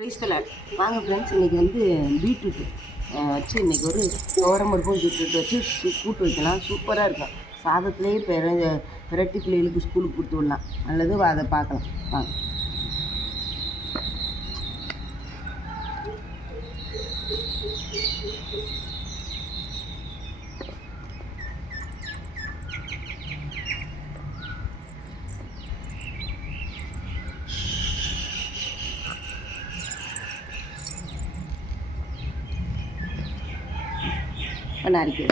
கிரைஸ்தல வாங்க ஃப்ரெண்ட்ஸ் இன்றைக்கி வந்து பீட்ரூட் வச்சு இன்றைக்கி ஒரு தோரம் இருக்கும் பீட்ரூட் வச்சு கூட்டு வைக்கலாம். சூப்பராக இருக்கும். சாதத்துலேயே பெற பிரட்டி பிள்ளைகளுக்கு ஸ்கூலுக்கு கொடுத்து விடலாம். அல்லது அதை பார்க்கலாம். வாங்க. menarik ya.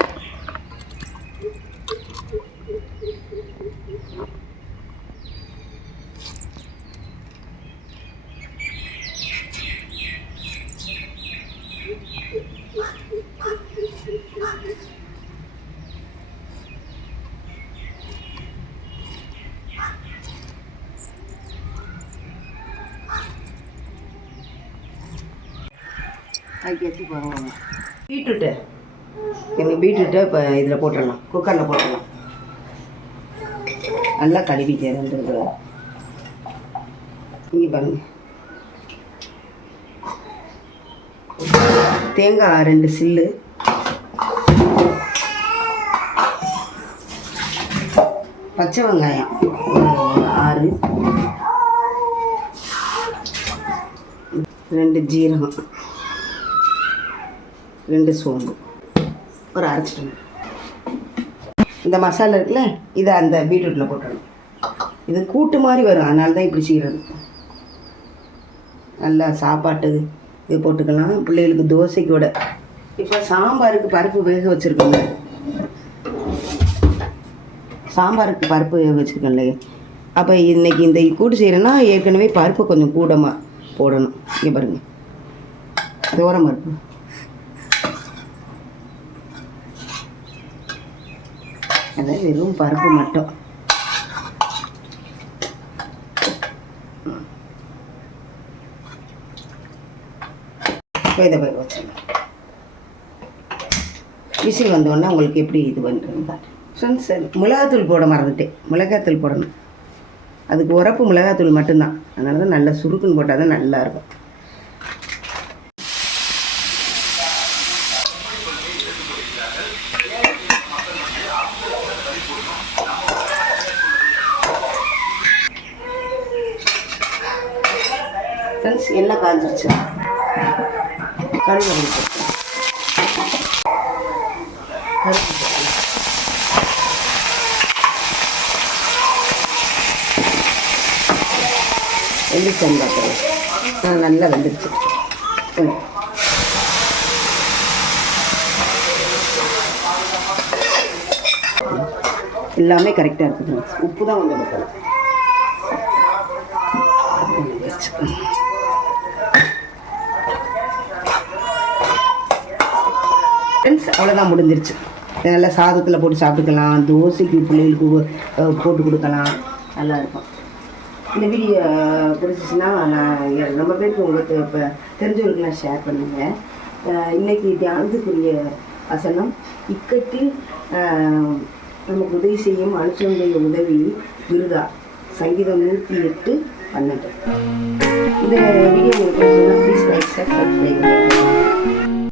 Ayo kita bawa. Itu deh. எங்கள் பீட்ரூட்டை இப்போ இதில் போட்டுடலாம் குக்கரில் போட்டுடலாம் நல்லா கழுவி ரெண்டு நீங்கள் இங்கே பாருங்க. தேங்காய் ரெண்டு சில்லு. பச்சை வெங்காயம் ஆறு. ரெண்டு ஜீரகம். ரெண்டு சோம்பு. ஒரு அரைச்சிட்டு இந்த மசாலா இருக்குல்ல இதை அந்த பீட்ரூட்டில் போட்டுடணும். இது கூட்டு மாதிரி வரும் அதனால தான் இப்படி செய்கிறது நல்லா சாப்பாட்டு இது போட்டுக்கலாம். பிள்ளைகளுக்கு தோசை கூட இப்போ சாம்பாருக்கு பருப்பு வேக வச்சுருக்கோங்க சாம்பாருக்கு பருப்பு வேக வச்சுருக்கோம்ல. அப்போ இன்னைக்கு இந்த கூட்டு செய்கிறேன்னா ஏற்கனவே பருப்பு கொஞ்சம் கூடமாக போடணும். இங்கே பாருங்கள் தோரம் பருப்பு. அதான் வெறும் பருப்பு மட்டும். இதை போய் வச்சிடலாம் விசில் வந்தோடனே உங்களுக்கு எப்படி இது பண்ணுறது ஃப்ரெண்ட்ஸ் மிளகாத்தூள் போட மறந்துட்டேன். மிளகாத்தூள் போடணும். அதுக்கு உரப்பு மிளகாத்தூள் மட்டும்தான். அதனால தான் நல்லா சுருக்குன்னு போட்டால் தான் நல்லா ஃப்ரெண்ட்ஸ் எண்ணெய் காஞ்சிருச்சு. கருவேப்பிலை போட்டுக்கலாம். கருவேப்பிலை போட்டுக்கலாம். நல்லா வெந்துருச்சு. எல்லாமே கரெக்டாக இருக்குது உப்பு தான் கொஞ்சம் வைக்கணும் ஃப்ரெண்ட்ஸ் அவ்வளோதான் முடிஞ்சிருச்சு. நல்லா சாதத்தில் போட்டு சாப்பிட்டுக்கலாம். தோசைக்கு பிள்ளைகளுக்கு போட்டு கொடுக்கலாம். நல்லா இருக்கும். இந்த வீடியோ பிடிச்சிச்சின்னா நான் ரொம்ப பேருக்கு உங்களுக்கு இப்போ தெரிஞ்சவங்களுக்கு ஷேர் பண்ணுவேன் இன்னைக்கு தியானத்துக்குரிய வசனம் இக்கட்டில் நமக்கு உதவி செய்யும் மனுஷனுடைய உதவி விருதா? சங்கீதம் நூற்றி எட்டு பன்னெண்டு. இந்த வீடியோ உங்களுக்கு ப்ளீஸ் லைக் சப்ஸ்கிரைப்